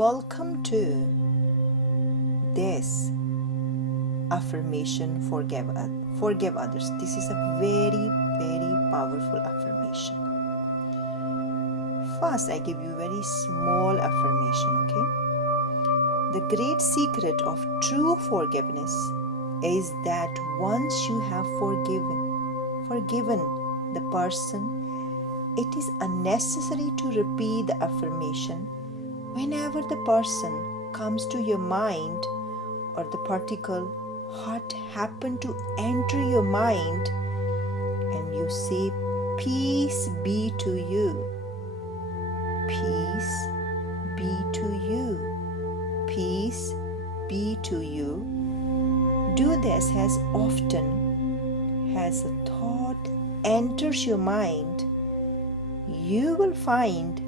Welcome to this affirmation, forgive others. This is a very, very powerful affirmation. First, I give you a very small affirmation, okay? The great secret of true forgiveness is that once you have forgiven the person, it is unnecessary to repeat the affirmation whenever the person comes to your mind or the particle what happened to enter your mind, and you say, peace be to you, peace be to you, peace be to you. Do this as often as a thought enters your mind. You will find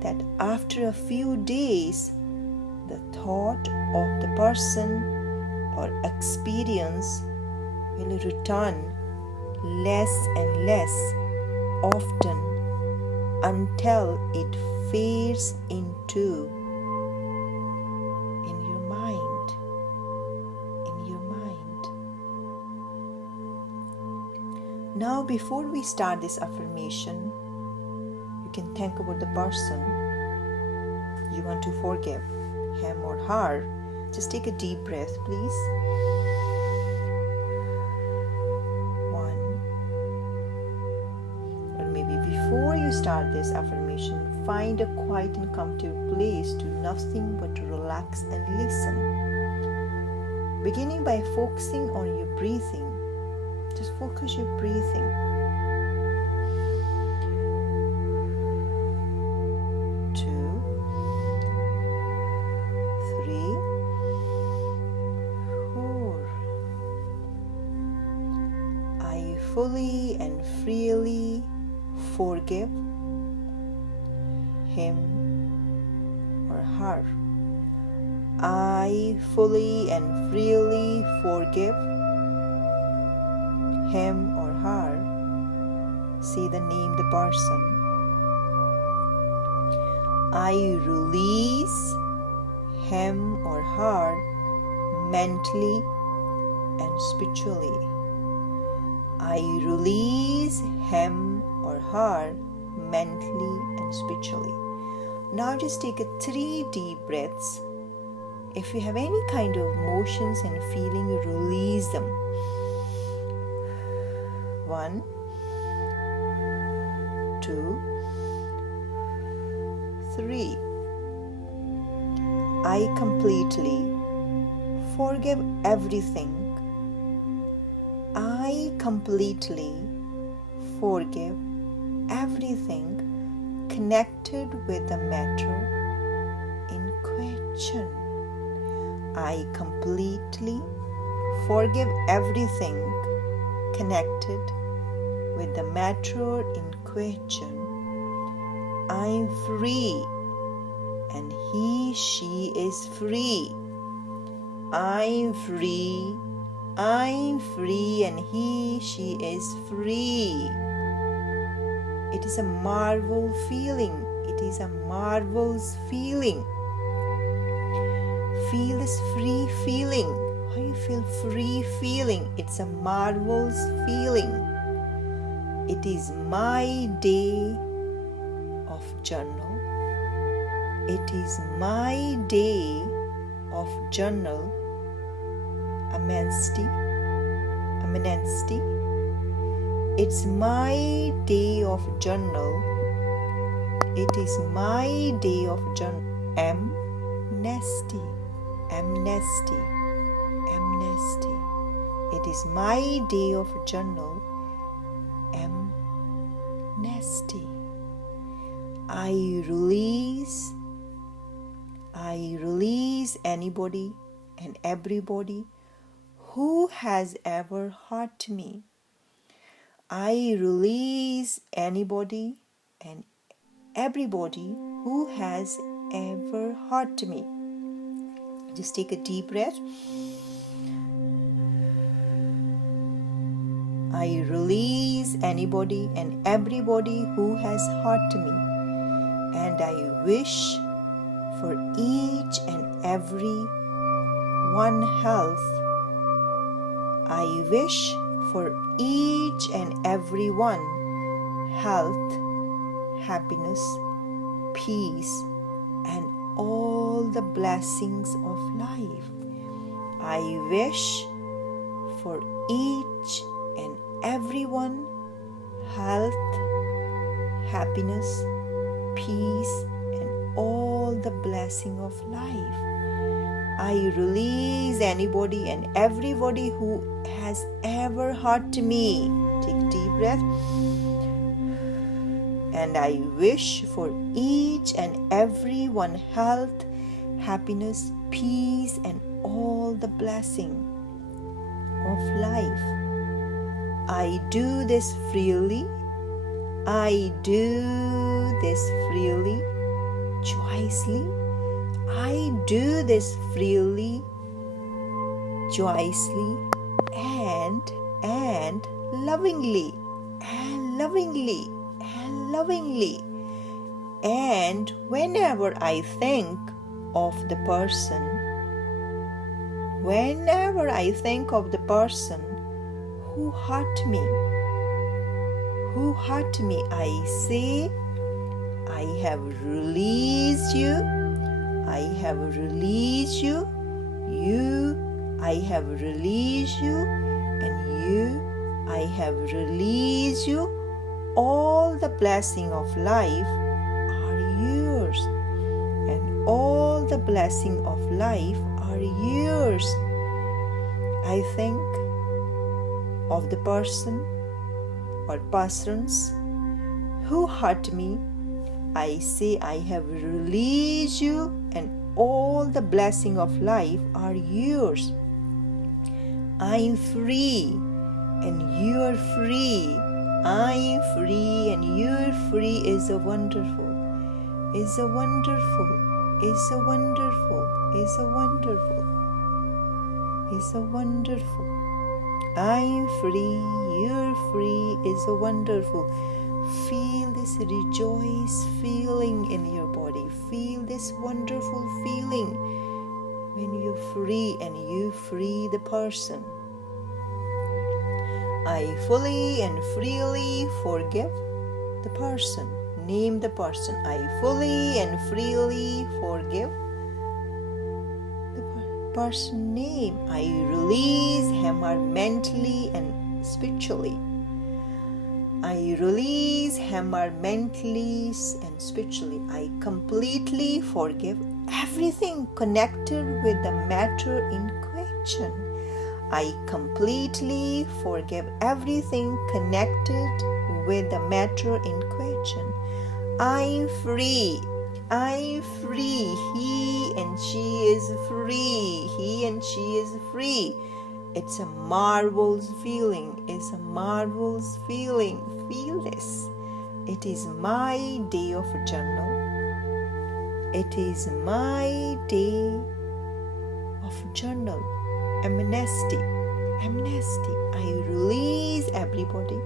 that after a few days, the thought of the person or experience will return less and less often until it fades into in your mind. Now, before we start this affirmation, you can think about the person you want to forgive, him or her. Just take a deep breath, please. 1. Or maybe before you start this affirmation, find a quiet and comfortable place. Do nothing but relax and listen. Beginning by focusing on your breathing. Just focus your breathing. 2, 3, 4. I fully and freely forgive him or her. I fully and freely forgive him or her. Say the name, the person. I release him or her mentally and spiritually. I release him or her mentally and spiritually. Now just take 3 deep breaths. If you have any kind of emotions and feeling, release them. 1, 2, 3. I completely forgive everything. I completely forgive everything connected with the matter in question. I completely forgive everything connected with the matter in question. I'm free and he, she is free. I'm free and he, she is free. It is a marvelous feeling. It is a marvelous feeling. Feel this free feeling. How you feel free feeling? It's a marvelous feeling. It is my day of journal. It is my day of journal. Amnesty. It's my day of journal. It is my day of journal. Amnesty. It is my day of journal. Amnesty. I release anybody and everybody who has ever hurt me. I release anybody and everybody who has ever hurt me. Just take a deep breath. I release anybody and everybody who has hurt me, and I wish for each and every one health. I wish for each and every one health, happiness, peace, and all the blessings of life. I wish for each and every one health, happiness, peace, and all the blessing of life. I release anybody and everybody who has ever hurt me. Take a deep breath. And I wish for each and every one health, happiness, peace, and all the blessing of life. I do this freely. I do this freely, joyously. I do this freely, joyously, and lovingly, and lovingly, and lovingly. And whenever I think of the person, who hurt me, I say, I have released you. I have released you. I have released you. And I have released you. All the blessing of life are yours. And all the blessing of life are yours. I think of the person or persons who hurt me. I say, I have released you, and all the blessing of life are yours. I am free, and you are free. I am free, and you are free. Is a wonderful. Is a wonderful. Is a wonderful. Is a wonderful. Is a wonderful. I am free, you are free. Is a wonderful. Feel this rejoice feeling in your body. Feel this wonderful feeling when you're free and you free the person. I fully and freely forgive the person. Name the person. I fully and freely forgive the person. Name. I release him mentally and spiritually. I release him mentally and spiritually. I completely forgive everything connected with the matter in question. I completely forgive everything connected with the matter in question. I'm free. I'm free. He and she is free. He and she is free. It's a marvelous feeling. It's a marvelous feeling. Feel this. It is my day of journal. It is my day of journal. Amnesty. Amnesty. I release everybody.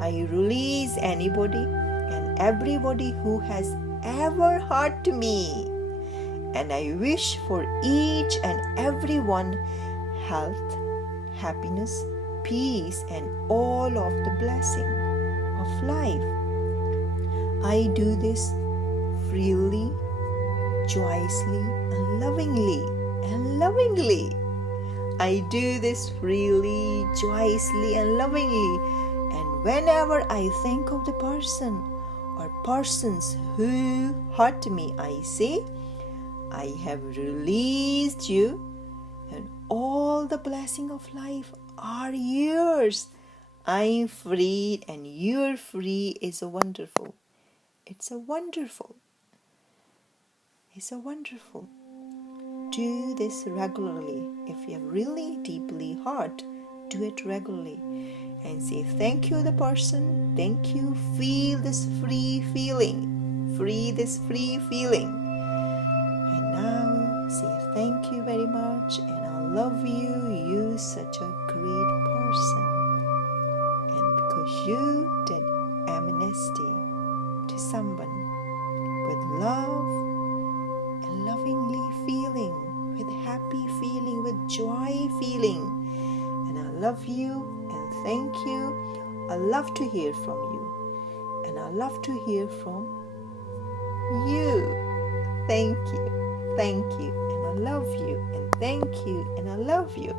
I release anybody and everybody who has ever hurt me. And I wish for each and every one health, happiness, peace, and all of the blessing of life. I do this freely, joyously, and lovingly, and lovingly. I do this freely, joyously, and lovingly. And whenever I think of the person or persons who hurt me, I say, I have released you, and all the blessing of life are yours. I'm free and you're free. Is a wonderful. It's a wonderful. It's a wonderful. Do this regularly. If you have really deeply hurt, do it regularly. And say thank you the person. Thank you. Feel this free feeling. Free this free feeling. And now say thank you very much. And I love you. You're such a great person. And because you did amnesty to someone with love and feeling. And I love you and thank you. I love to hear from you. And I love to hear from you. Thank you. Thank you. And I love you. And thank you. And I love you.